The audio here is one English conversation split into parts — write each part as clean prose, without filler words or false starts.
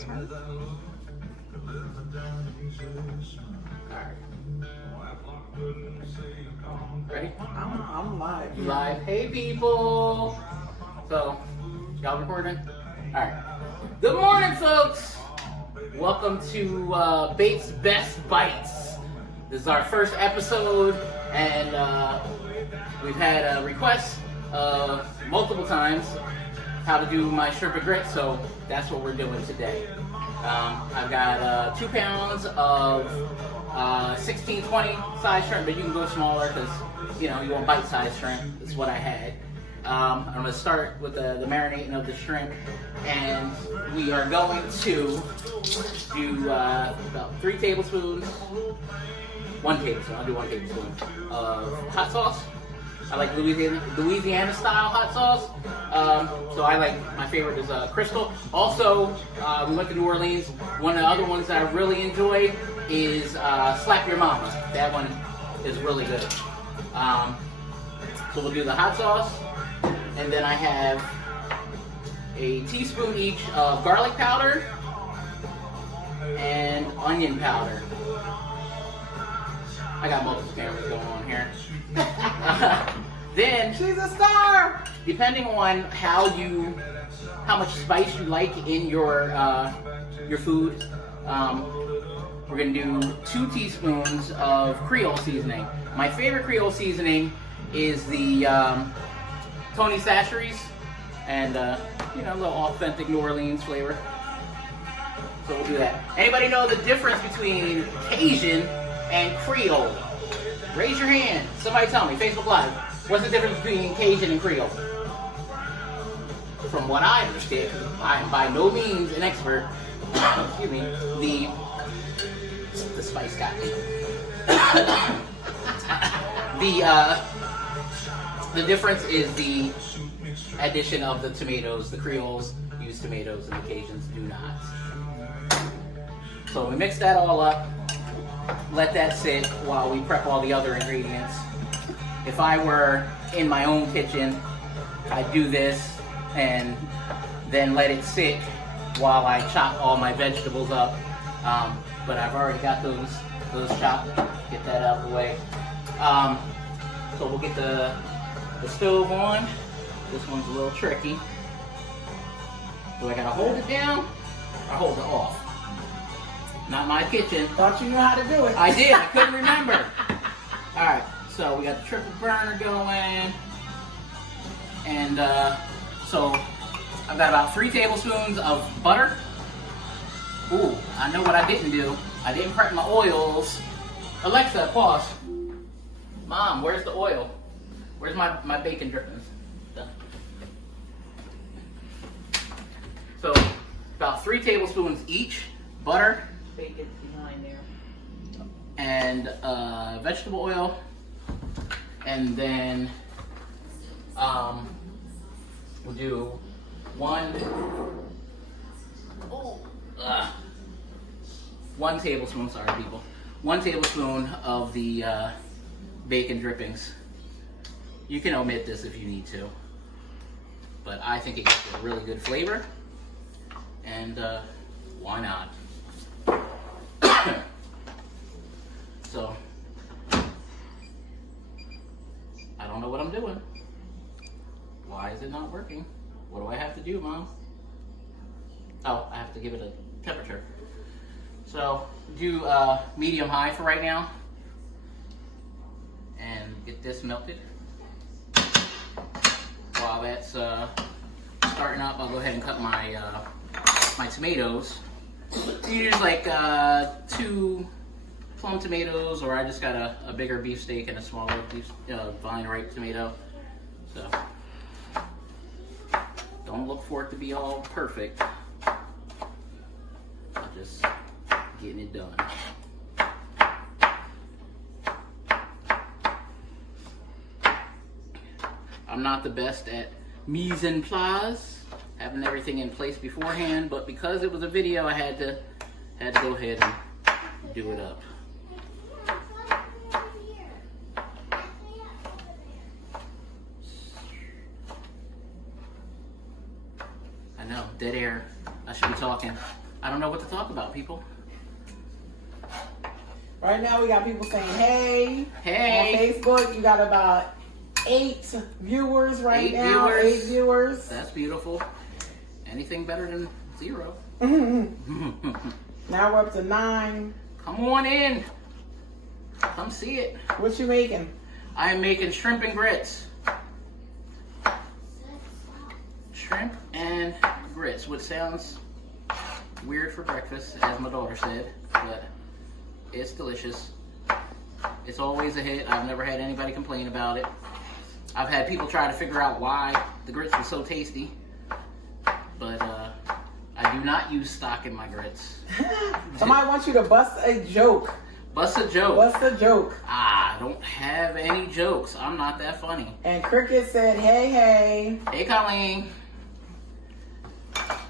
shrimp. Ready? I'm live. Live. Hey, people. So, y'all recording? All right. Good morning, folks. Welcome to Bates Best Bites. This is our first episode, and we've had requests multiple times how to do my shrimp and grits, so that's what we're doing today. I've got 2 pounds of 16-20 size shrimp, but you can go smaller because you want bite-sized shrimp. That's what I had. I'm going to start with the marinating of the shrimp, and we are going to do about 3 tablespoons, 1 tablespoon, I'll do 1 tablespoon of hot sauce. I like Louisiana style hot sauce, so I like, my favorite is Crystal. Also, we went to New Orleans. One of the other ones that I really enjoy is Slap Your Mama. That one is really good. So we'll do the hot sauce, and then I have a teaspoon each of garlic powder and onion powder. I got multiple cameras going on here. Then She's a star! depending on how much spice you like in your food, we're gonna do 2 teaspoons of Creole seasoning. My favorite Creole seasoning is the Tony Chachere's, and a little authentic New Orleans flavor. So we'll do that. Anybody know the difference between Cajun and Creole? Raise your hand. Somebody tell me. Facebook Live. What's the difference between Cajun and Creole? From what I understand, I am by no means an expert. Excuse me. The spice got me. The difference is the addition of the tomatoes. The Creoles use tomatoes and the Cajuns do not. So we mix that all up. Let that sit while we prep all the other ingredients. If I were in my own kitchen, I'd do this and then let it sit while I chop all my vegetables up. But I've already got those chopped. Get that out of the way. So we'll get the stove on. This one's a little tricky. Do I gotta hold it down or hold it off? Not my kitchen. Thought you knew how to do it. I did. I couldn't remember. All right. So we got the triple burner going, and so I've got about 3 tablespoons of butter. Ooh, I know what I didn't do. I didn't prep my oils. Alexa, pause. Mom, where's the oil? Where's my bacon drippings? So about 3 tablespoons each butter. Bacon's behind there. And vegetable oil. And then we'll do 1 tablespoon, sorry people, 1 tablespoon of the bacon drippings. You can omit this if you need to, but I think it gives a really good flavor, and why not? So I don't know what I'm doing. Why is it not working? What do I have to do, Mom? Oh, I have to give it a temperature. So do medium high for right now, and get this melted. While that's starting up, I'll go ahead and cut my my tomatoes. You use like 2 plum tomatoes, or I just got a bigger beefsteak and a smaller vine ripe tomato. So don't look for it to be all perfect. I'm just getting it done. I'm not the best at mise en place, having everything in place beforehand, but because it was a video, I had to go ahead and do it up. I know, dead air. I should be talking. I don't know what to talk about, people. Right now we got people saying, hey. Hey. On Facebook, you got about 8 viewers right now. Viewers. 8 viewers. That's beautiful. Anything better than 0. Now we're up to 9. Come on in. Come see it. What you making? I am making shrimp and grits. Shrimp and grits, which sounds weird for breakfast, as my daughter said, but it's delicious. It's always a hit. I've never had anybody complain about it. I've had people try to figure out why the grits were so tasty, but I do not use stock in my grits. Somebody wants you to bust a joke. Bust a joke. Bust a joke. I don't have any jokes. I'm not that funny. And Cricket said, hey, hey. Hey, Colleen.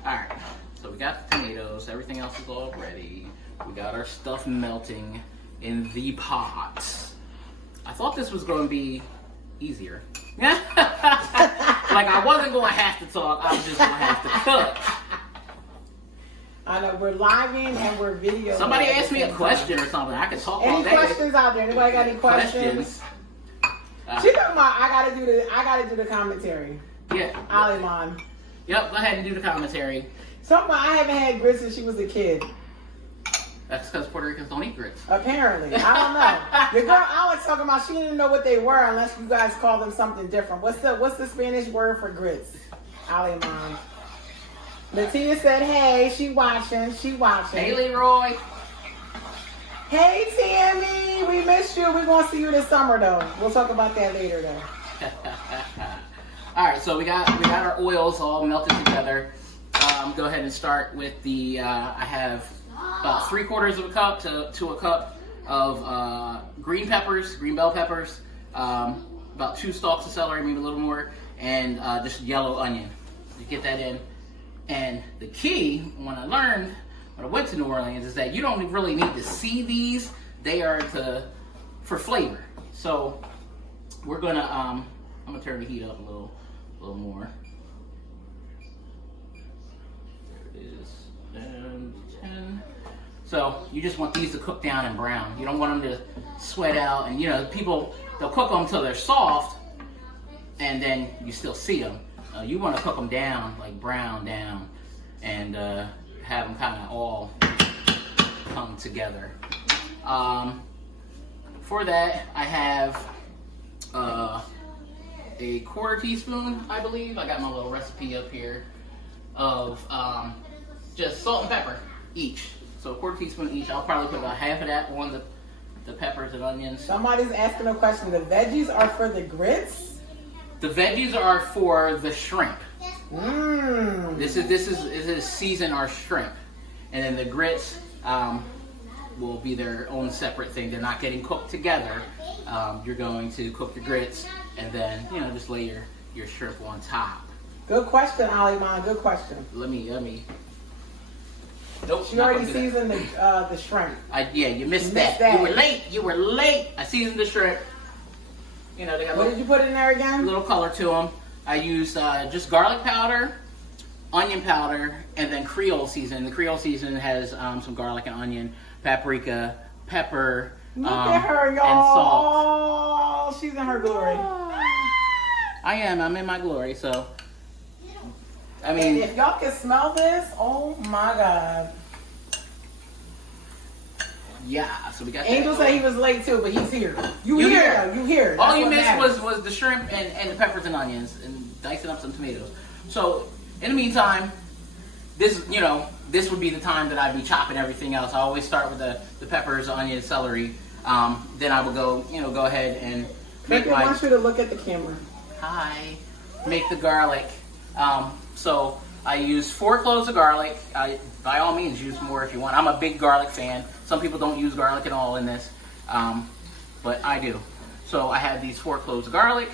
Alright, so we got the tomatoes. Everything else is all ready. We got our stuff melting in the pot. I thought this was going to be easier. Like, I wasn't going to have to talk. I was just going to have to cook. I know, we're living and we're videoing. Somebody asked me a question or something. I can talk all Any day. questions out there? Anybody got any questions? She talking about I gotta do the commentary. Yeah. Aliman. Yep, go ahead and do the commentary. Something I haven't had grits since she was a kid. That's because Puerto Ricans don't eat grits. Apparently. I don't know. The girl Alex talking about she didn't know what they were unless you guys call them something different. What's the Spanish word for grits? Aliman. Latia said, hey, she watching. Hey, Leroy. Hey, Tammy, we missed you. We're going to see you this summer, though. We'll talk about that later, though. All right, so we got our oils all melted together. Go ahead and start with the, I have about 3/4 of a cup to a cup of green bell peppers, about 2 stalks of celery, maybe a little more, and just yellow onion. You get that in. And the key, when I went to New Orleans, is that you don't really need to see these. They are for flavor. So we're gonna, I'm gonna turn the heat up a little more. There it is, and 10. So you just want these to cook down and brown. You don't want them to sweat out. And people, they'll cook them until they're soft, and then you still see them. You want to cook them down, like brown down, and have them kind of all come together. For that, I have a 1/4 teaspoon, I believe. I got my little recipe up here of just salt and pepper each. So 1/4 teaspoon each. I'll probably put about half of that on the peppers and onions. Somebody's asking a question. The veggies are for the grits? The veggies are for the shrimp. Mmm. This is season our shrimp, and then the grits will be their own separate thing. They're not getting cooked together. You're going to cook your grits, and then just lay your shrimp on top. Good question, Aliman. Good question. Let me. Nope. She already seasoned the shrimp. You missed that. You were late. I seasoned the shrimp. They got what did you put in there again? A little color to them. I used just garlic powder, onion powder, and then Creole season. The Creole season has some garlic and onion, paprika, pepper, Look at her, y'all. and salt. Oh, she's in her glory. I am. I'm in my glory. So, I mean, And if y'all can smell this, oh my God. Yeah, so we got Angel that. said he was late too, but he's here. You here. You here. All That's you what missed matters. was the shrimp and the peppers and onions and dicing up some tomatoes. So in the meantime, this would be the time that I'd be chopping everything else. I always start with the peppers, onions, celery. Then I would go ahead and make I want you to look at the camera. make the garlic. So I use 4 cloves of garlic. By all means, use more if you want. I'm a big garlic fan. Some people don't use garlic at all in this, but I do. So I have these 4 cloves of garlic.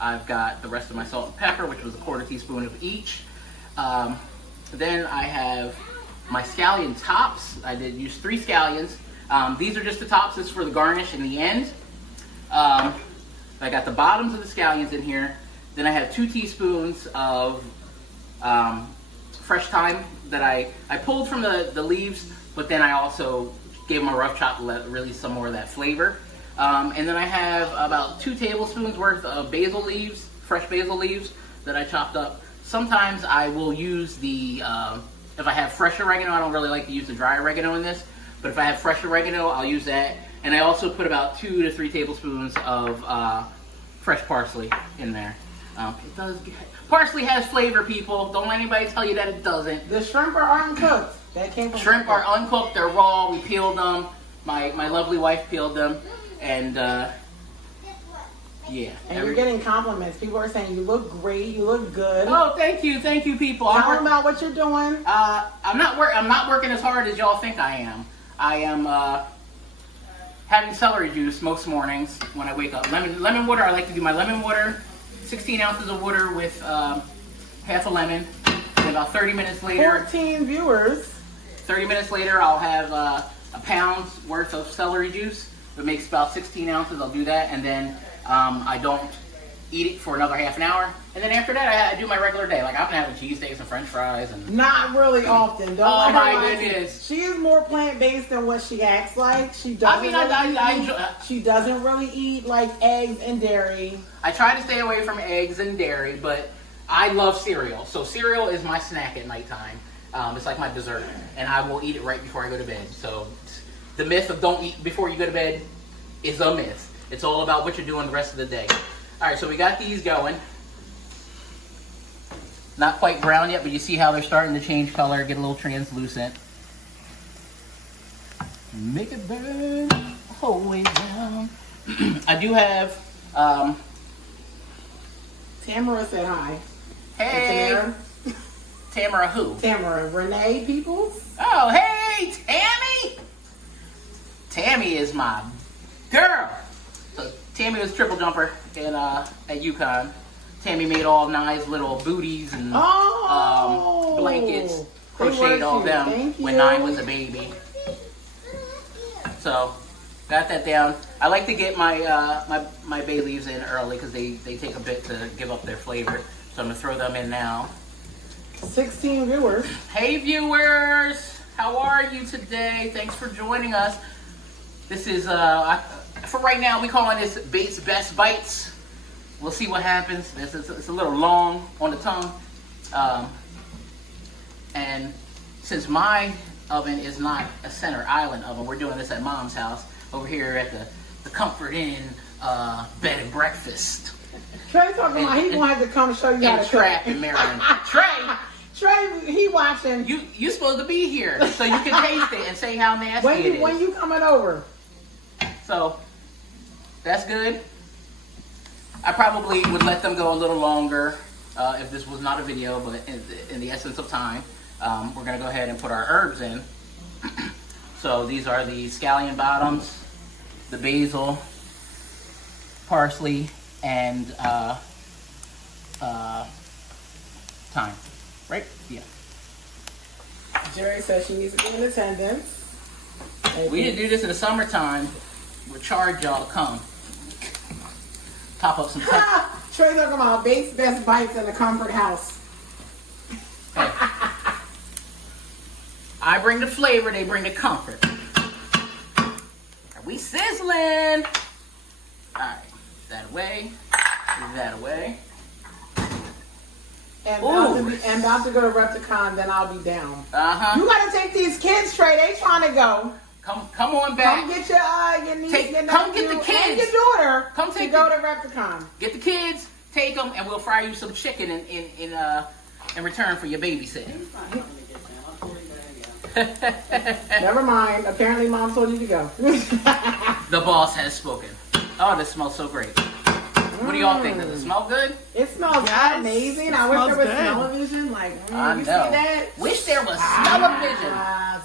I've got the rest of my salt and pepper, which was a 1/4 teaspoon of each. Then I have my scallion tops. I did use 3 scallions. These are just the tops. This is for the garnish in the end. I got the bottoms of the scallions in here. Then I have 2 teaspoons of fresh thyme that I pulled from the leaves, but then I also gave them a rough chop to let release some more of that flavor. And then I have about 2 tablespoons worth of basil leaves, fresh basil leaves that I chopped up. Sometimes I will use the, if I have fresh oregano, I don't really like to use the dry oregano in this, but if I have fresh oregano, I'll use that. And I also put about 2 to 3 tablespoons of fresh parsley in there. Parsley has flavor, people. Don't let anybody tell you that it doesn't. The shrimp are uncooked. That came from Shrimp are uncooked. They're raw. We peeled them. My lovely wife peeled them. And, yeah. And you're getting compliments. People are saying you look great. You look good. Oh, thank you, people. Tell them about what you're doing. I'm not working as hard as y'all think I am. I am having celery juice most mornings when I wake up. Lemon water. I like to do my lemon water. 16 ounces of water with half a lemon. And about 30 minutes later. 14 viewers. 30 minutes later, I'll have a pound's worth of celery juice. It makes about 16 ounces. I'll do that, and then I don't eat it for another half an hour. And then after that, I do my regular day. Like, I've been having cheesesteaks and French fries. And not really often. Don't oh let my her lie. goodness! She is more plant-based than what she acts like. She doesn't. I enjoy. She doesn't really eat like eggs and dairy. I try to stay away from eggs and dairy, but I love cereal. So cereal is my snack at nighttime. It's like my dessert, and I will eat it right before I go to bed. So the myth of don't eat before you go to bed is a myth. It's all about what you're doing the rest of the day. All right, so we got these going. Not quite brown yet, but you see how they're starting to change color, get a little translucent. Make it burn the whole way down. I do have... Tamara said hi. Hey! Tamara who? Tamara. Renee Peoples. Oh, hey, Tammy! Tammy is my girl. So Tammy was triple jumper at UConn. Tammy made all nice little booties and blankets, crocheted all them when 9 was a baby. So got that down. I like to get my my bay leaves in early because they take a bit to give up their flavor. So I'm gonna throw them in now. 16 viewers. Hey viewers, how are you today? Thanks for joining us. This is for right now we calling this Bates Best Bites. We'll see what happens. It's a little long on the tongue, and since my oven is not a center island oven, we're doing this at Mom's house over here at the Comfort Inn bed and breakfast. Trey talking about he wanted to come show you how to Trap in Maryland. Trey, he watching. You supposed to be here so you can taste it and say how nasty it is. When you coming over? So that's good. I probably would let them go a little longer if this was not a video, but in the essence of time, we're gonna go ahead and put our herbs in. So these are the scallion bottoms, the basil, parsley, and thyme. Right? Yeah. Jerry says she needs to be in attendance. We didn't do this in the summertime. We'll charge y'all to come. Top up some time. Trey talking about Bates Best Bites in the Comfort House. Hey. I bring the flavor, they bring the comfort. Are we sizzling? Alright, that away. That away. And about to go to Repticon, then I'll be down. Uh-huh. You gotta take these kids, Trey. They trying to go. Come on back. Come get your niece, come get the kids. and your daughter. Come take to go to Repticon. Get the kids, take them, and we'll fry you some chicken in return for your babysitting. Never mind. Apparently, Mom told you to go. The boss has spoken. Oh, this smells so great. What do y'all think? Does it smell good? It smells amazing. I wish there was smell-o-vision. Like, you see that? Wish there was smell-o-vision.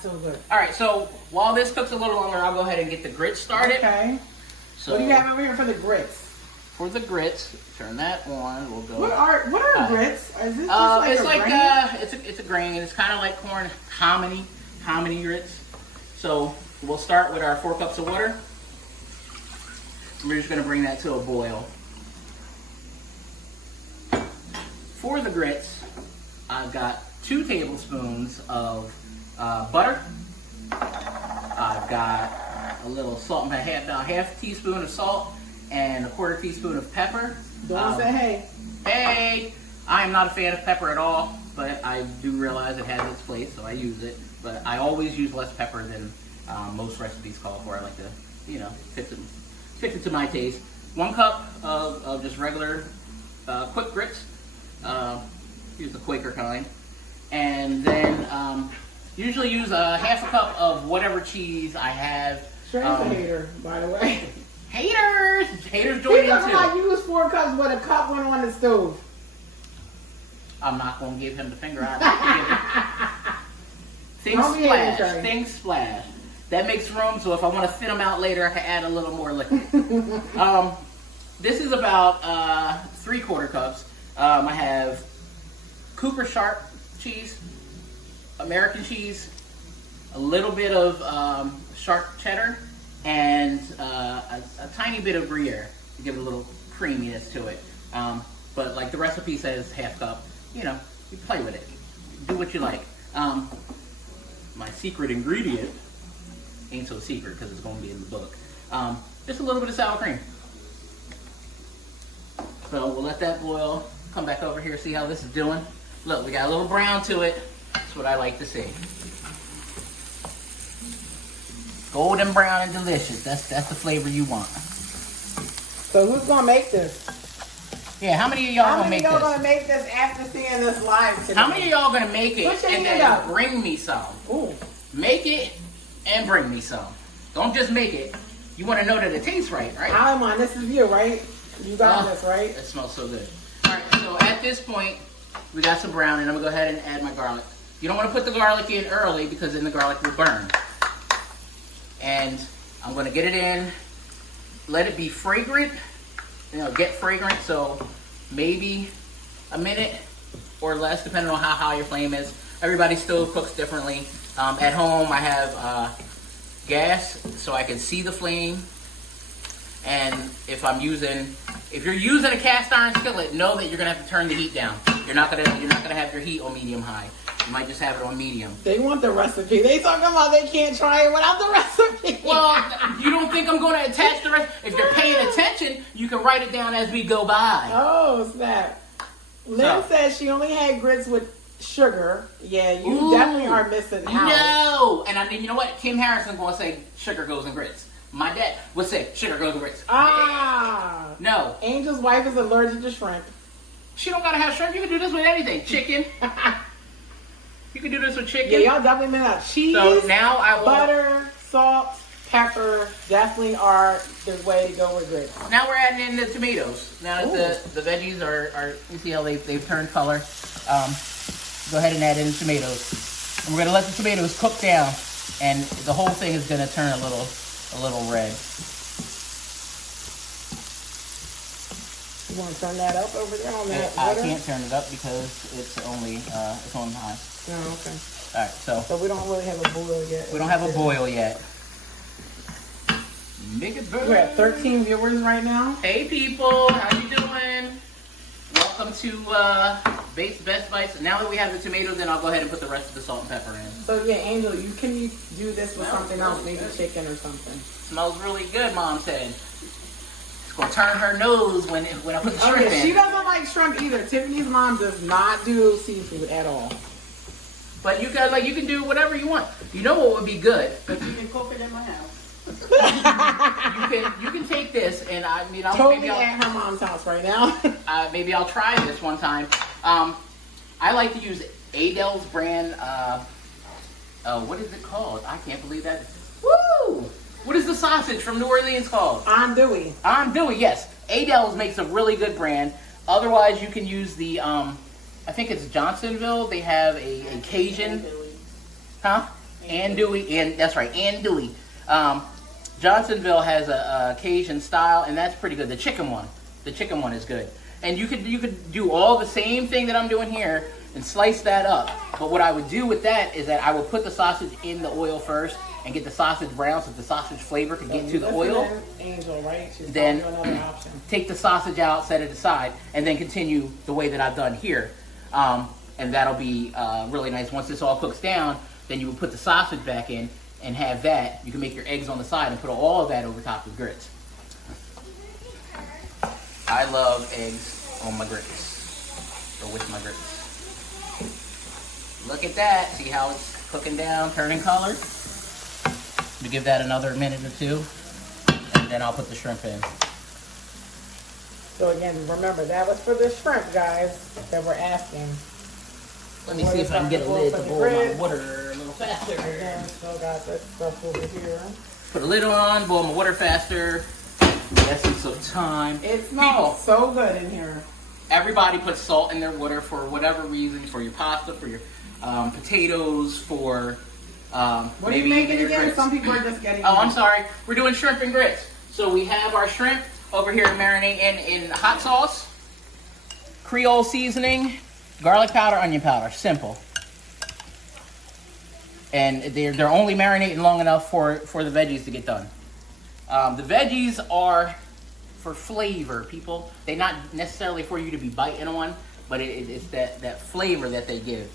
So good. All right, so while this cooks a little longer, I'll go ahead and get the grits started. Okay. So what do you have over here for the grits? For the grits, turn that on. We'll go. What are grits? Is this just like grain? It's a grain. It's kind of like corn hominy grits. So we'll start with our 4 cups of water. We're just gonna bring that to a boil. For the grits, I've got 2 tablespoons of butter. I've got a little salt, half teaspoon of salt, and a 1/4 teaspoon of pepper. Don't say hey. Hey! I am not a fan of pepper at all, but I do realize it has its place, so I use it. But I always use less pepper than most recipes call for. I like to, fix it to my taste. 1 cup of just regular quick grits. Use the Quaker kind. And then usually use a 1/2 cup of whatever cheese I have. Trey's a hater, by the way. Haters join in too. I used 4 cups, but a cup went on the stove. I'm not going to give him the finger out. Things splash. That makes room, so if I want to thin them out later, I can add a little more liquid. This is about 3/4 cups. I have Cooper Sharp cheese, American cheese, a little bit of sharp cheddar, and a tiny bit of Gruyere to give it a little creaminess to it. But like the recipe says, 1/2 cup. You play with it. Do what you like. My secret ingredient ain't so secret because it's going to be in the book. Just a little bit of sour cream. So we'll let that boil. Come back over here, see how this is doing. Look, we got a little brown to it. That's what I like to see. Golden brown and delicious. That's the flavor you want. So who's gonna make this? Yeah, how many of y'all gonna make this? How many of y'all gonna make this after seeing this live today? How many of y'all gonna make it Put your and hand then up. bring me some? Ooh. Make it and bring me some. Don't just make it. You want to know that it tastes right, right? Alamon, this is you, right? You got this, right? It smells so good. All right, so at this point, we got some brown, and I'm gonna go ahead and add my garlic. You don't want to put the garlic in early because then the garlic will burn. And I'm gonna get it in, let it be fragrant. Get fragrant. So maybe a minute or less, depending on how high your flame is. Everybody's stove cooks differently. At home, I have gas, so I can see the flame. And if you're using a cast iron skillet, know that you're gonna have to turn the heat down. You're not gonna have your heat on medium high. You might just have it on medium. They want the recipe. They talking about they can't try it without the recipe. Well, you don't think I'm gonna attach the recipe? If you're paying attention, you can write it down as we go by. Oh, snap. Lynn says she only had grits with sugar. Yeah, you definitely are missing out. No! And you know what? Kim Harrison gonna say sugar goes in grits. My dad would say sugar goes in grits. Ah! No. Angel's wife is allergic to shrimp. She don't gotta have shrimp. You can do this with anything. Chicken. You can do this with chicken. Yeah, y'all definitely missing out. Cheese, so now I will, butter, salt, pepper definitely are the way to go with grits. Now we're adding in the tomatoes. Now that the veggies are, you see how they've turned color. Go ahead and add in the tomatoes. And we're gonna let the tomatoes cook down, and the whole thing is gonna turn a little red. You want to turn that up over there on that I butter? can't turn it up because it's on high. Oh, okay. All right, So we don't really have a boil yet. we don't have a boil yet. Make it burn. We're at 13 viewers right now. Hey people, how you doing? Welcome to Bates Best Bites. Now that we have the tomatoes in, I'll go ahead and put the rest of the salt and pepper in. So yeah, Angel, can you do this with something else, maybe chicken or something? Smells really good, Mom said. It's gonna turn her nose when I put the shrimp in. She doesn't like shrimp either. Tiffany's mom does not do seafood at all. But you can do whatever you want. You know what would be good? But you can cook it in my house. You can take this and I'll Totally at her mom's house right now. Maybe I'll try this one time. I like to use Adele's brand. What is it called? I can't believe that. Woo! What is the sausage from New Orleans called? Andouille. Andouille, yes. Adele's makes a really good brand. Otherwise, you can use the, I think it's Johnsonville. They have a Cajun. Huh? Andouille. And that's right, Andouille. Johnsonville has a Cajun style, and that's pretty good. The chicken one is good. And you could do all the same thing that I'm doing here and slice that up. But what I would do with that is that I would put the sausage in the oil first and get the sausage brown so the sausage flavor could get to the oil. Angel, right? She's Then another option. take the sausage out, set it aside, and then continue the way that I've done here. and that'll be really nice. Once this all cooks down, then you would put the sausage back in and have that. You can make your eggs on the side and put all of that over top of grits. I love eggs on my grits, or with my grits. Look at that. See how it's cooking down, turning color? We give that another minute or two, and then I'll put the shrimp in. So again, remember, that was for the shrimp, guys, that we're asking. Let me see if I can get a lid to boil my water a little faster. Again, still got that stuff over here. Put a lid on, boil my water faster. The essence of time. It smells so good in here. Everybody puts salt in their water for whatever reason, for your pasta, for your potatoes, for What maybe are you making your again? grits. Some people are just getting. Oh, I'm sorry. We're doing shrimp and grits. So we have our shrimp over here marinating in hot sauce, Creole seasoning, garlic powder, onion powder. Simple. And they're only marinating long enough for the veggies to get done. The veggies are for flavor, people. They're not necessarily for you to be biting on, but it's that flavor that they give.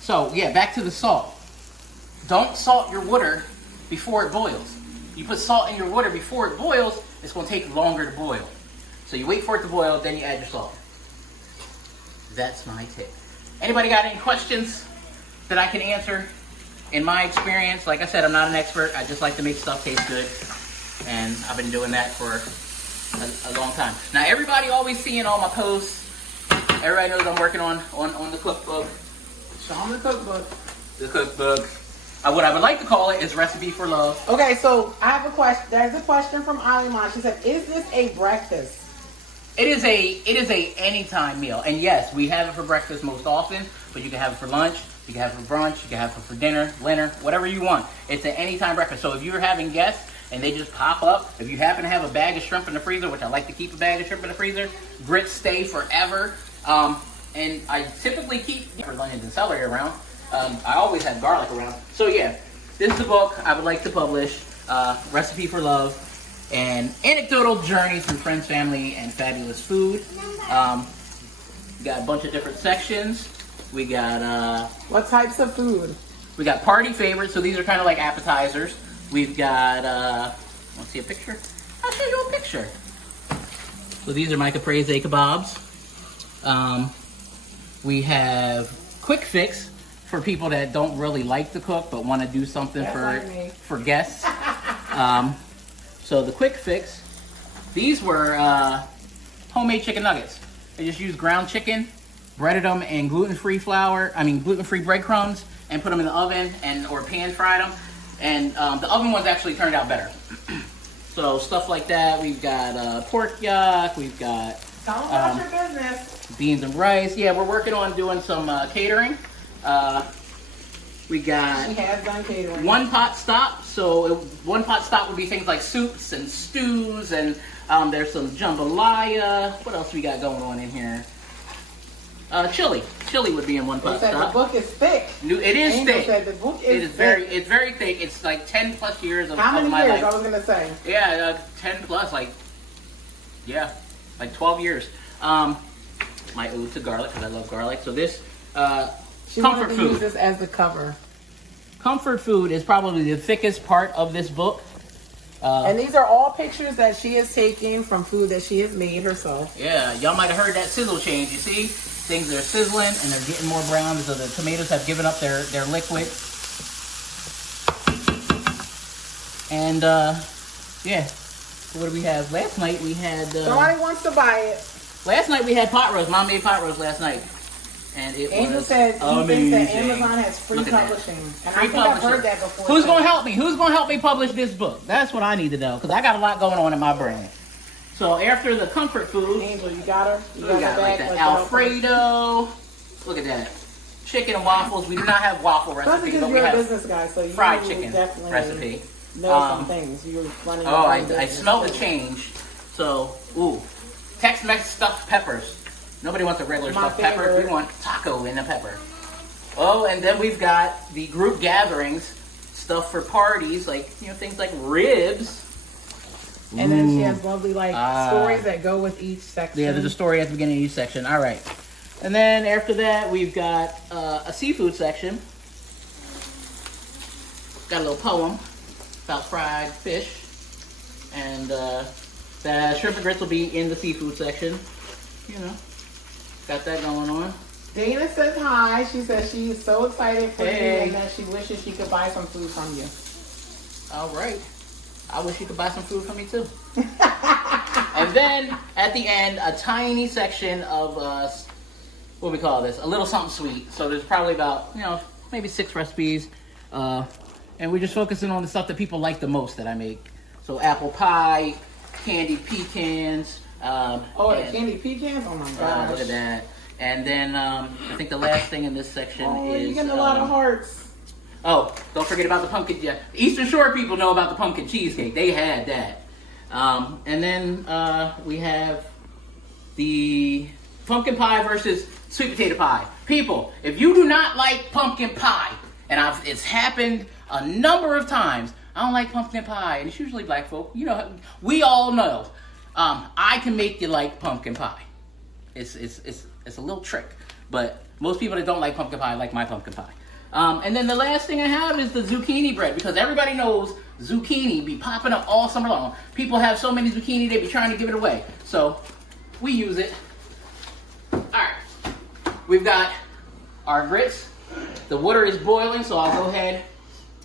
So yeah, back to the salt. Don't salt your water before it boils. You put salt in your water before it boils, it's going to take longer to boil. So you wait for it to boil, then you add your salt. That's my tip. Anybody got any questions that I can answer? In my experience, like I said, I'm not an expert. I just like to make stuff taste good. And I've been doing that for a long time. Now, everybody always seeing all my posts. Everybody knows I'm working on the cookbook. Show them the cookbook. The cookbook. What I would like to call it is Recipe for Love. Okay, so I have a question. There's a question from Aliman. She said, "Is this a breakfast?" It is a anytime meal, and yes, we have it for breakfast most often, but you can have it for lunch, you can have it for brunch, you can have it for dinner, whatever you want. It's an anytime breakfast. So if you're having guests and they just pop up, if you happen to have a bag of shrimp in the freezer, which I like to keep a bag of shrimp in the freezer, grits stay forever. And I typically keep onions and celery around. I always have garlic around. So yeah, this is the book I would like to publish, Recipe for Love. And anecdotal journey through friends, family, and fabulous food. We got a bunch of different sections. We got What types of food? We got party favorites, so these are kind of like appetizers. We've got want to see a picture? I'll show you a picture. So these are my caprese kebabs. We have quick fix for people that don't really like to cook but want to do something for guests. So the quick fix, these were homemade chicken nuggets. I just used ground chicken, breaded them in gluten-free breadcrumbs, and put them in the oven or pan fried them. And the oven ones actually turned out better. So stuff like that. We've got pork yuck. We've got Tell them about your business. Beans and rice. Yeah, we're working on doing some catering. We got She has done catering. one pot stop. So one pot stop would be things like soups and stews, and there's some jambalaya. What else we got going on in here? Chili. Chili would be in one pot said stop. the book is thick. It is Angel thick. said the book is thick. It's very thick. It's like 10 plus years of, How many of my years? life. I was gonna say. Yeah, 10 plus, like 12 years. My ode to garlic, because I love garlic. So this, She comfort wanted to food. use this as the cover. Comfort food is probably the thickest part of this book. And these are all pictures that she is taking from food that she has made herself. Yeah, y'all might have heard that sizzle change. You see, things are sizzling and they're getting more brown, so the tomatoes have given up their liquid. And yeah, so what do we have? Last night we had. Somebody wants to buy it. Last night we had pot roast. Mom made pot roast last night, and it Angel was said he amazing. thinks that Amazon has free Look at that. publishing. And Free I think publishing. I've heard that before. Who's gonna help me? Who's gonna help me publish this book? That's what I need to know, because I got a lot going on in my brain. So after the comfort food, Angel, you got her? You we got her like back? the Let's help her. Alfredo. Look at that. Chicken and waffles. We do not have waffle That's recipe, because but we you're a have business guy, so you fried chicken definitely recipe. know some things. You're running. Oh, your own I business. smell the change. So, ooh, Tex-Mex stuffed peppers. Nobody wants a regular My stuffed pepper. favorite. We want taco in a pepper. Oh, and then we've got the group gatherings, stuff for parties, like, things like ribs. And then she Ooh. has lovely stories that go with each section. Yeah, there's a story at the beginning of each section. All right. And then after that, we've got a seafood section. Got a little poem about fried fish. And the shrimp and grits will be in the seafood section. You know, got that going on. Dana says hi. She says she's so excited for you Hey. and that she wishes she could buy some food from you. All right. I wish you could buy some food from me too. And then at the end, a tiny section of what do we call this? A little something sweet. So there's probably about, you know, maybe 6 recipes. And we're just focusing on the stuff that people like the most that I make. So apple pie, candied pecans. The candy pecans? Oh my gosh. Look at that. And then I think the last thing in this section is... you're getting a lot of hearts. Oh, don't forget about the pumpkin. Yeah, Eastern Shore people know about the pumpkin cheesecake. They had that. And then we have the pumpkin pie versus sweet potato pie. People, if you do not like pumpkin pie, and it's happened a number of times, I don't like pumpkin pie, and it's usually black folk. You know, we all know. I can make you like pumpkin pie. It's a little trick, but most people that don't like pumpkin pie like my pumpkin pie. And then the last thing I have is the zucchini bread, because everybody knows zucchini be popping up all summer long. People have so many zucchini, they be trying to give it away. So we use it. All right, we've got our grits. The water is boiling, so I'll go ahead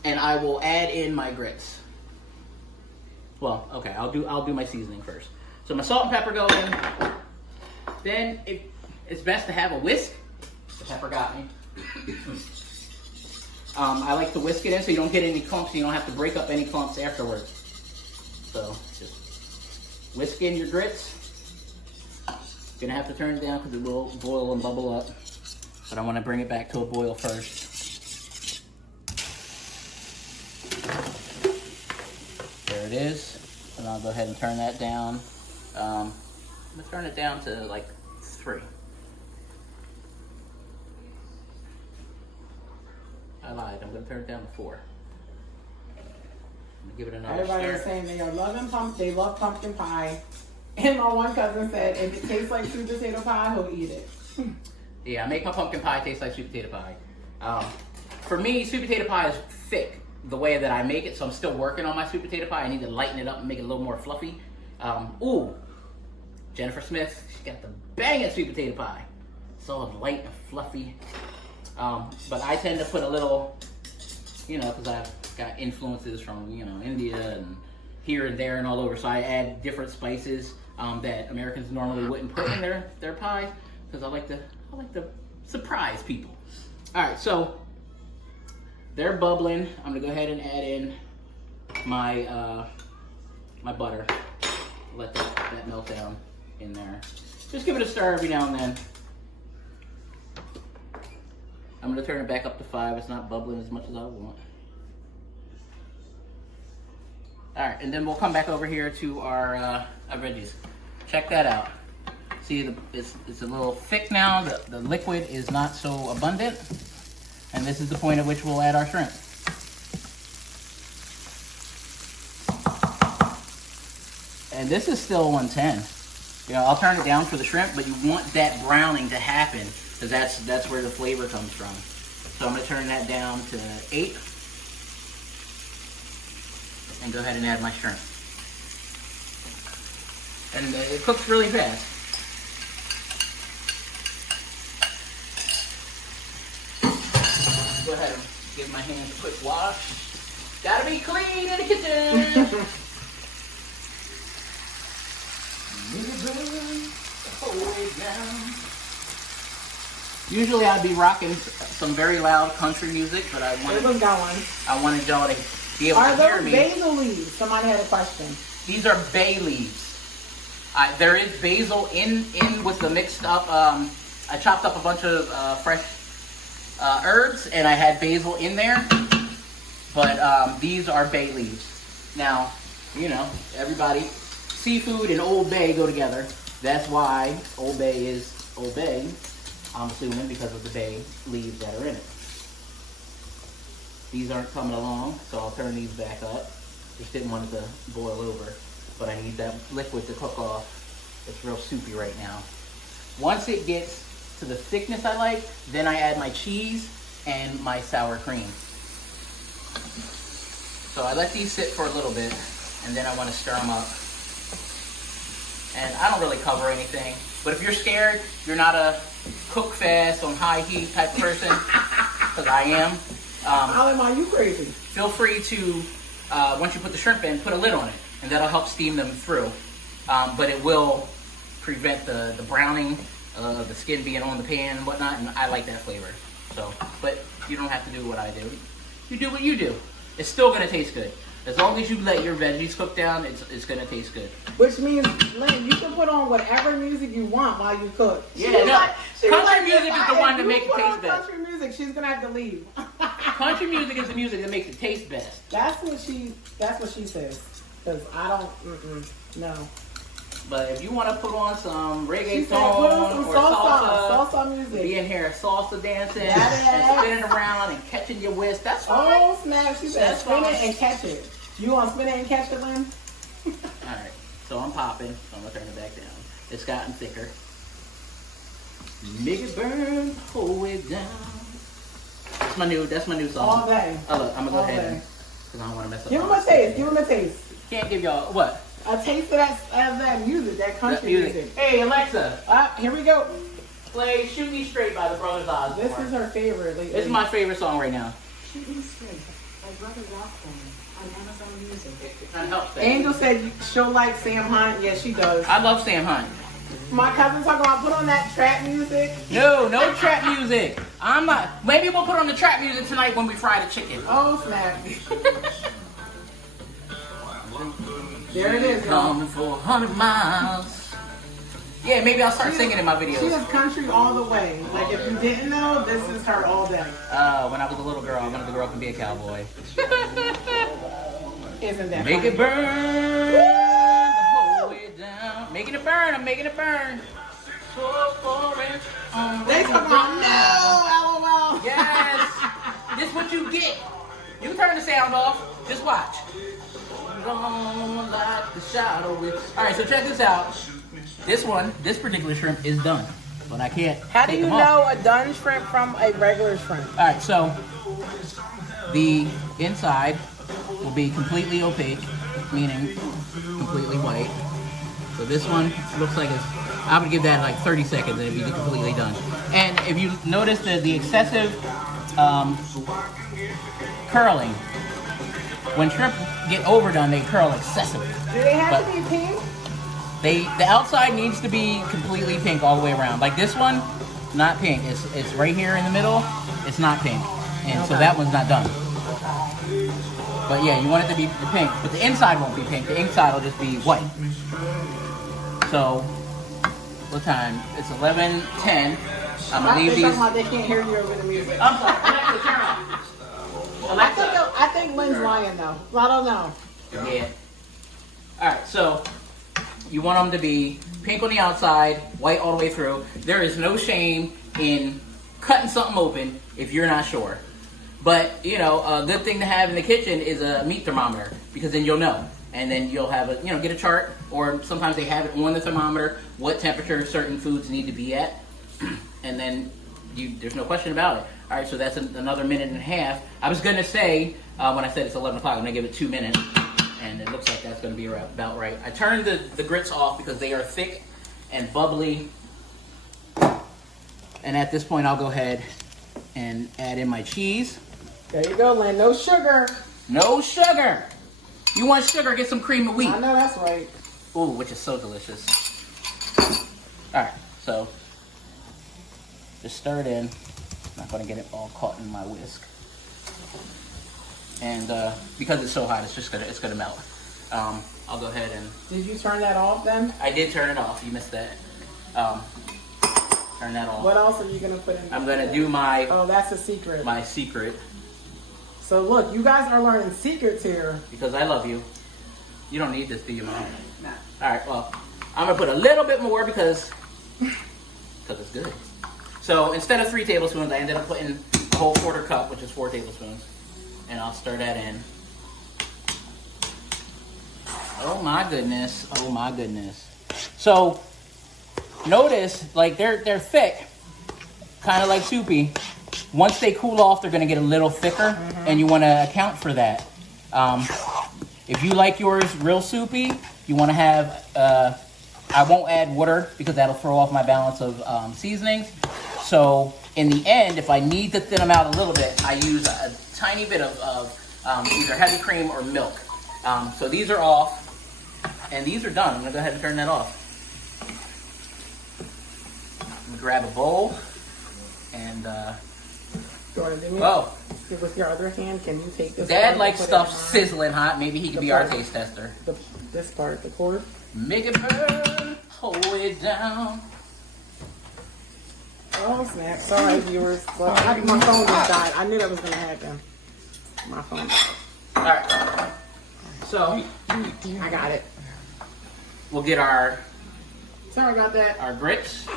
and I will add in my grits. Well, okay, I'll do my seasoning first. So my salt and pepper go in. Then it's best to have a whisk. The pepper got me. I like to whisk it in so you don't get any clumps. You don't have to break up any clumps afterwards. So just whisk in your grits. Gonna have to turn it down because it will boil and bubble up. But I want to bring it back to a boil first. There it is. And I'll go ahead and turn that down. I'm gonna turn it down to like 3. I lied. I'm going to turn it down to 4. I'm going to give it another Everybody is stir. saying they love pumpkin pie. And my one cousin said if it tastes like sweet potato pie, he'll eat it. Yeah, I make my pumpkin pie taste like sweet potato pie. For me, sweet potato pie is thick the way that I make it, so I'm still working on my sweet potato pie. I need to lighten it up and make it a little more fluffy. Ooh, Jennifer Smith, she got the banging sweet potato pie. It's all light and fluffy. But I tend to put a little, you know, because I've got influences from, you know, India and here and there and all over. So I add different spices that Americans normally wouldn't put in their pies because I like to surprise people. All right, so they're bubbling. I'm gonna go ahead and add in my my butter. Let that melt down in there. Just give it a stir every now and then. I'm going to turn it back up to 5. It's not bubbling as much as I want. Alright, and then we'll come back over here to our veggies. Check that out. See, it's a little thick now. The liquid is not so abundant. And this is the point at which we'll add our shrimp. And this is still 110. You know, I'll turn it down for the shrimp, but you want that browning to happen because that's where the flavor comes from. So I'm going to turn that down to 8 and go ahead and add my shrimp. And it cooks really fast. Go ahead and give my hands a quick wash. Gotta be clean in the kitchen. Usually I'd be rocking some very loud country music, but I wanted y'all to be able to hear me. Are those basil leaves? Somebody had a question. These are bay leaves. There is basil in with the mixed up. I chopped up a bunch of fresh herbs, and I had basil in there. But these are bay leaves. Now, you know, everybody, seafood and Old Bay go together. That's why Old Bay is Old Bay. I'm assuming because of the bay leaves that are in it. These aren't coming along, so I'll turn these back up. Just didn't want it to boil over, but I need that liquid to cook off. It's real soupy right now. Once it gets to the thickness I like, then I add my cheese and my sour cream. So I let these sit for a little bit, and then I want to stir them up. And I don't really cover anything, but if you're scared, you're not a cook fast on high heat type person, because I am. Alimar, you crazy. Feel free to, once you put the shrimp in, put a lid on it, and that'll help steam them through. But it will prevent the browning, the skin being on the pan and whatnot, and I like that flavor. So, but you don't have to do what I do. You do what you do. It's still gonna taste good. As long as you let your veggies cook down, it's gonna taste good. Which means, Lynn, you can put on whatever music you want while you cook. Yeah, country music is the one to make it taste best. Country music, she's gonna have to leave. Country music is the music that makes it taste best. That's what she says. Cause I don't, no. But if you want to put on some reggaeton Put on some or salsa music. be in here salsa dancing and spinning around and catching your whisk, that's fine. Oh snap! She said spin it and catch it. You want to spin it and catch it, Lynn? All right, so I'm popping. So I'm gonna turn it back down. It's gotten thicker. Make it burn the whole way down. That's my new song. All day. Oh look, I'm gonna go All ahead day. and because I don't want to mess up. Give him a taste. Give him a taste. Can't give y'all what? A taste of that music, that country music. Hey Alexa, Here we go. play "Shoot Me Straight" by the Brothers Osborne. This is her favorite lately. This is my favorite song right now. Shoot Me Straight by Brother Osborne on Amazon Music. It kind of helps that. Angel said she'll like Sam Hunt. Yeah, she does. I love Sam Hunt. My cousin talking about put on that trap music. No trap music. I'm not. Maybe we'll put on the trap music tonight when we fry the chicken. Oh snap! There it is, y'all. Coming for 100 miles. Yeah, maybe I'll start singing in my videos. She is country all the way. Like if you didn't know, this is her all day. When I was a little girl, I wanted to grow up and be a cowboy. Isn't that Make funny? it burn the whole way down. Making it burn. I'm making it burn. So foreign. They talking about no, LOL. Yes. This is what you get. You turn the sound off. Just watch. Like the shadow with. All right, so check this out. This particular shrimp is done, but I can't. How do take you them know off. a done shrimp from a regular shrimp? All right, so the inside will be completely opaque, meaning completely white. So this one looks like it's. I would give that like 30 seconds and it'd be completely done. And if you notice the excessive curling, when shrimp get overdone, they curl excessively. Do they have to be pink? The outside needs to be completely pink all the way around. Like this one, not pink. It's right here in the middle. It's not pink, and so that one's not done. But yeah, you want it to be pink, but the inside won't be pink. The inside will just be white. So, what time? It's 11:10. I'm gonna leave these. They can't hear you over the music. I'm sorry. Alexa, turn off. I think Lynn's lying though. I don't know. Yeah. All right, so you want them to be pink on the outside, white all the way through. There is no shame in cutting something open if you're not sure. But, you know, a good thing to have in the kitchen is a meat thermometer because then you'll know. And then you'll have get a chart, or sometimes they have it on the thermometer what temperature certain foods need to be at. And then there's no question about it. All right, so that's another minute and a half. I was going to say, when I said it's 11 o'clock, I'm going to give it 2 minutes. And it looks like that's going to be about right. I turned the grits off because they are thick and bubbly. And at this point, I'll go ahead and add in my cheese. There you go, Lynn. No sugar. No sugar. You want sugar, get some cream of wheat. I know that's right. Ooh, which is so delicious. All right, so just stir it in. Not going to get it all caught in my whisk. And because it's so hot, it's gonna melt. I'll go ahead and. Did you turn that off then? I did turn it off. You missed that. Turn that off. What else are you gonna put in? I'm gonna do my. Oh, that's a secret. My secret. So look, you guys are learning secrets here. Because I love you. You don't need this, do you, Mom? Nah. All right. Well, I'm gonna put a little bit more because it's good. So instead of 3 tablespoons, I ended up putting a whole 1/4 cup, which is 4 tablespoons. And I'll stir that in. Oh my goodness. Oh my goodness. So notice, like they're thick, kind of like soupy. Once they cool off, they're gonna get a little thicker, and you want to account for that. If you like yours real soupy, you want to have. I won't add water because that'll throw off my balance of seasonings. So in the end, if I need to thin them out a little bit, I use a tiny bit of either heavy cream or milk. So these are off, and these are done. I'm gonna go ahead and turn that off. I'm gonna grab a bowl and. You want to do it? Oh, With your other hand, can you take this? Dad part likes and put stuff it on sizzling hot. Maybe he can The be our part. taste tester. this part, the cord. Make it burn, hold it down. Oh snap! Sorry, viewers. Well, my phone just died. I knew that was gonna happen. My phone died. All right. So I got it. we'll get our Sorry about that. grits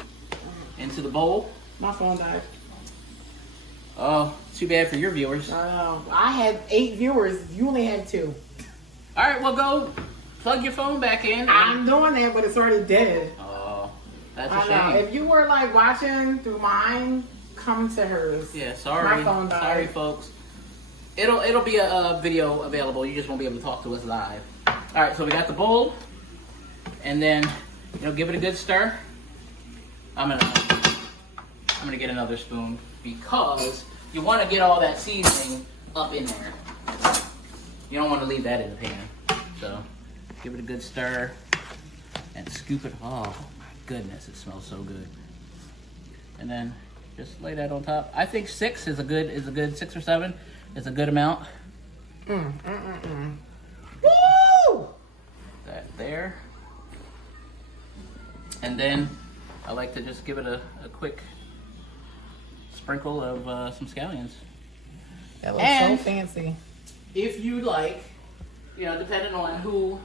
into the bowl. My phone died. Oh, too bad for your viewers. I know. I had 8 viewers. You only had 2. All right, well, go plug your phone back in. I'm doing that, but it's already dead. Oh, that's a I know. shame. If you were like watching through mine, come to hers. Yeah, sorry. My phone died. Sorry, folks. It'll be a video available. You just won't be able to talk to us live. All right, so we got the bowl, and then give it a good stir. I'm gonna get another spoon because you want to get all that seasoning up in there. You don't want to leave that in the pan. So give it a good stir and scoop it. Oh my goodness, it smells so good. And then just lay that on top. I think 6 is a good 6 or 7 is a good amount. Woo! That there. And then I like to just give it a quick sprinkle of some scallions. That looks And- so fancy. If you like, depending on who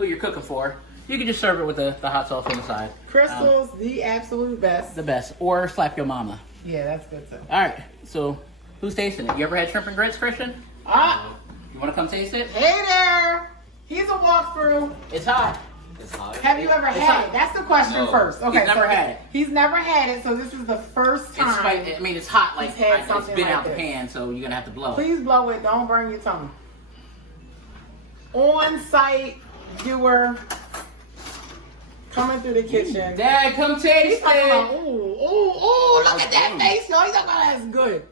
you're cooking for, you can just serve it with the hot sauce on the side. Crystal's the absolute best. The best. Or slap your mama. Yeah, that's good too. All right, so who's tasting it? You ever had shrimp and grits, Christian? Ah, You want to come taste it? hey there. Here's a walkthrough. It's hot. It's hot. Have you ever It's had not- it? That's the question No. first. Okay, He's never so had it. He's never had it, so this is the first time. It's hot. Like He's had it's something been like out the this. pan, so you're gonna have to blow. Please blow it. Don't burn your tongue. On-site viewer coming through the kitchen. Dad, come He's taste talking about, it. ooh, look at that face, yo. He's talking about that's good.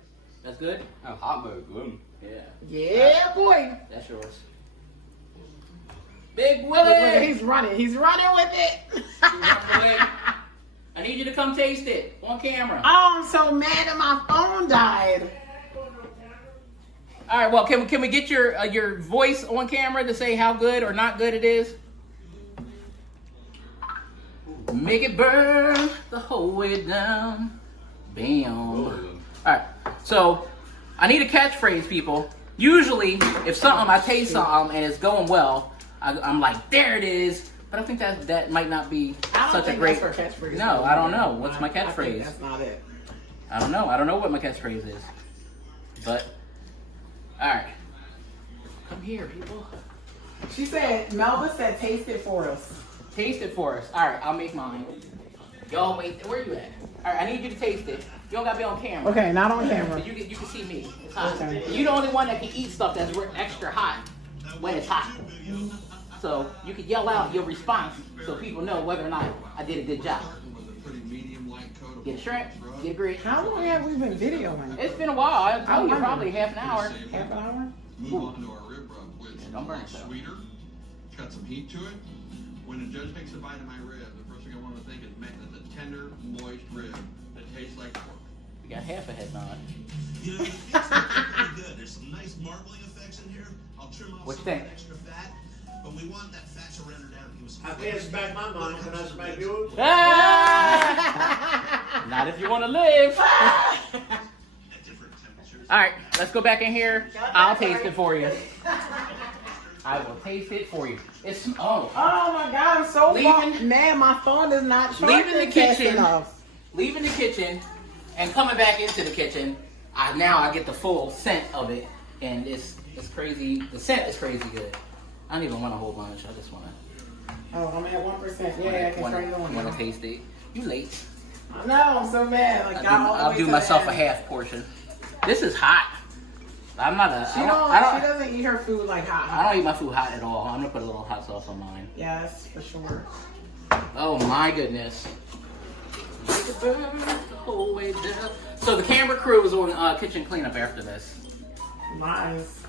That's good. Oh, hot mode, boom. Yeah, Yeah, boy. that's yours. Big Look, Willie. he's running. He's running with it. I need you to come taste it on camera. Oh, I'm so mad that my phone died. All right. Well, can we get your voice on camera to say how good or not good it is? Make it burn the whole way down. Bam. All right. So I need a catchphrase, people. Usually, if I taste something and it's going well, I'm like, there it is. But I think that might not be I don't such a think great. that's her catchphrase. No, I don't know. What's my I think catchphrase? that's not it. I don't know. I don't know what my catchphrase is. But, all right. Come here, people. She said, Melba said, taste it for us. Taste it for us. All right, I'll make mine. Y'all wait. Where you at? All right, I need you to taste it. You don't got to be on camera. Okay, not on So camera. you can see me. It's hot. Okay. You're the only one that can eat stuff that's extra hot when it's hot. So you can yell out your response so people know whether or not I did a good job. Get a shrimp, get a grit. How long have we been videoing? It's been a while. I told you wonder. probably half an hour. Half an hour? Move on to our rib rub, which is don't a burn lot yourself. sweeter. It's got some heat to it. When a judge takes a bite of my rib, the first thing I want to think is, man, it's a tender, moist rib that tastes like pork. We got half a head nod. You know, it's pretty good. There's some nice marbling effects in here. I'll trim off What you some of think? the extra fat, but we want that fat to render down. Give us some I pay us back my money, can I smack yours? Ah! Not if you want to live. at different temperatures. All right, let's go back in here. I'll taste it for you. I will taste it for you. It's Oh my God, I'm so Leaving- man, my phone is not Leaving the charging fast kitchen. enough. leaving the kitchen and coming back into the kitchen. Now I get the full scent of it, and it's crazy. The scent is crazy good. I don't even want a whole bunch. I just want to. Oh, I'm at 1%. Yeah, I can try it on Want now. to taste it. You late? I know, I'm so mad. Like, I'll do myself a half portion. This is hot. I'm not a. She doesn't eat her food like hot. I don't eat my food hot at all. I'm gonna put a little hot sauce on mine. Yes, for sure. Oh my goodness. So the camera crew is on kitchen cleanup after this. Nice.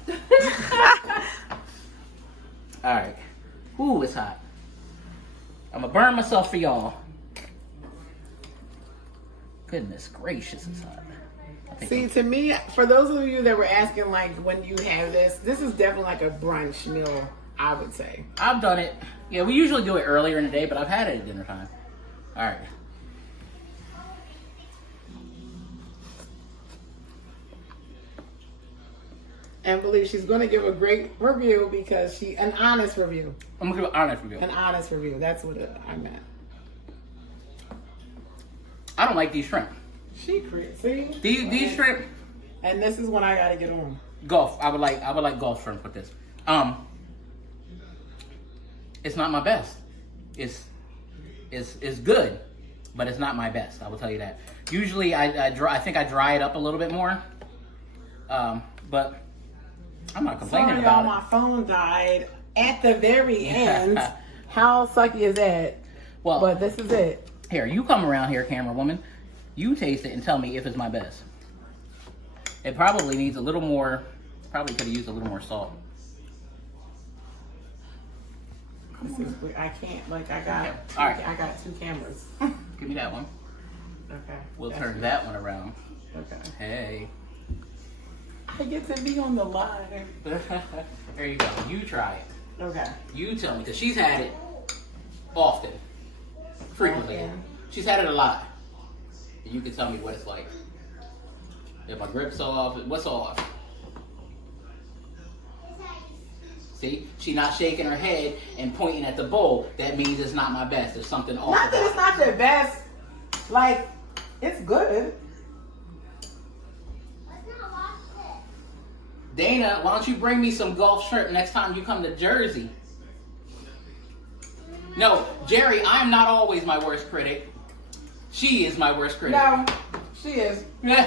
All right. Ooh, it's hot. I'm gonna burn myself for y'all. Goodness gracious, it's hot. See, to me, for those of you that were asking, like, when you have this is definitely like a brunch meal, I would say. I've done it. Yeah, we usually do it earlier in the day, but I've had it at dinner time. All right. And believe she's going to give a great review because an honest review. I'm gonna give an honest review. An honest review. That's what I meant. I don't like these shrimp. See? These shrimp. And this is when I gotta get on. Gulf. I would like Gulf shrimp with this. It's not my best. It's good, but it's not my best. I will tell you that. Usually I think I dry it up a little bit more. But I'm not complaining Sorry, about y'all, it. my phone died at the very end. How sucky is that? Well, but this is it. Here, you come around here, camera woman. You taste it and tell me if it's my best. It probably needs a little more. Probably could have used a little more salt. This is weird. I can't. Like I got. All right. I got 2 cameras. Give me that one. Okay. We'll turn that one around. Okay. Hey. I get to be on the line. There you go. You try it. Okay. You tell me, because she's had it often, frequently. Often. She's had it a lot. And you can tell me what it's like. If my grip's off, what's off? See, she's not shaking her head and pointing at the bowl. That means it's not my best. There's something off. Not that it's not your best. Like, it's good. Dana, why don't you bring me some Gulf shrimp next time you come to Jersey? No, Jerry, I'm not always my worst critic. She is my worst critic. No, she is. No,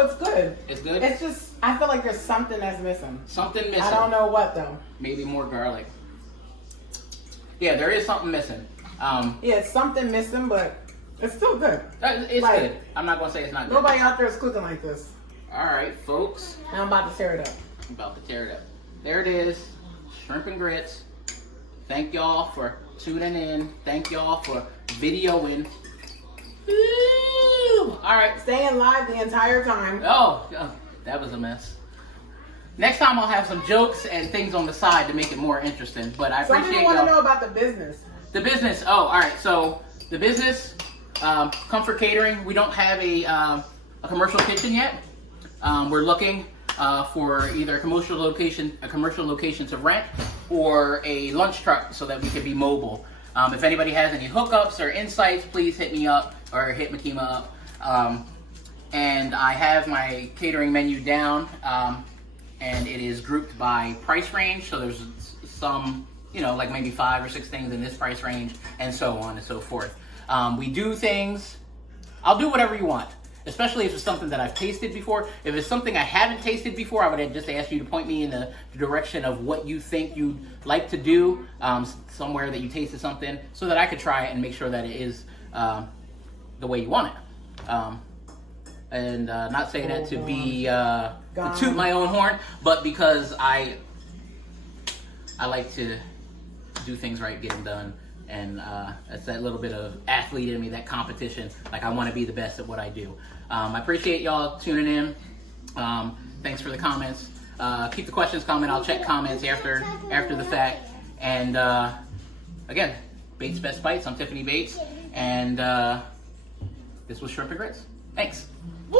it's good. It's good? It's just, I feel like there's something that's missing. Something missing. I don't know what though. Maybe more garlic. Yeah, there is something missing. Yeah, it's something missing, but it's still good. It's Like, good. I'm not going to say it's not good. Nobody out there is cooking like this. All right, folks. And I'm about to tear it up. I'm about to tear it up. There it is. Shrimp and grits. Thank y'all for tuning in. Thank y'all for videoing. Woo! All right. Staying live the entire time. Oh, that was a mess. Next time I'll have some jokes and things on the side to make it more interesting. But I Some appreciate people want to y'all. know about the business. The business. Oh, all right. So the business, Comfort Catering. We don't have a commercial kitchen yet. We're looking for either a commercial location to rent, or a lunch truck so that we can be mobile. If anybody has any hookups or insights, please hit me up or hit Makima up. And I have my catering menu down, and it is grouped by price range. So there's some, like maybe 5 or 6 things in this price range, and so on and so forth. We do things. I'll do whatever you want. Especially if it's something that I've tasted before. If it's something I haven't tasted before, I would just ask you to point me in the direction of what you think you'd like to do, somewhere that you tasted something, so that I could try it and make sure that it is the way you want it. And not saying that to be to toot my own horn, but because I like to do things right, get them done. And it's that little bit of athlete in me, that competition. Like, I want to be the best at what I do. I appreciate y'all tuning in. Thanks for the comments. Keep the questions coming. I'll check comments after the fact. And again, Bates Best Bites. I'm Typhanie Bates. And this was Shrimp and Grits. Thanks. Woo!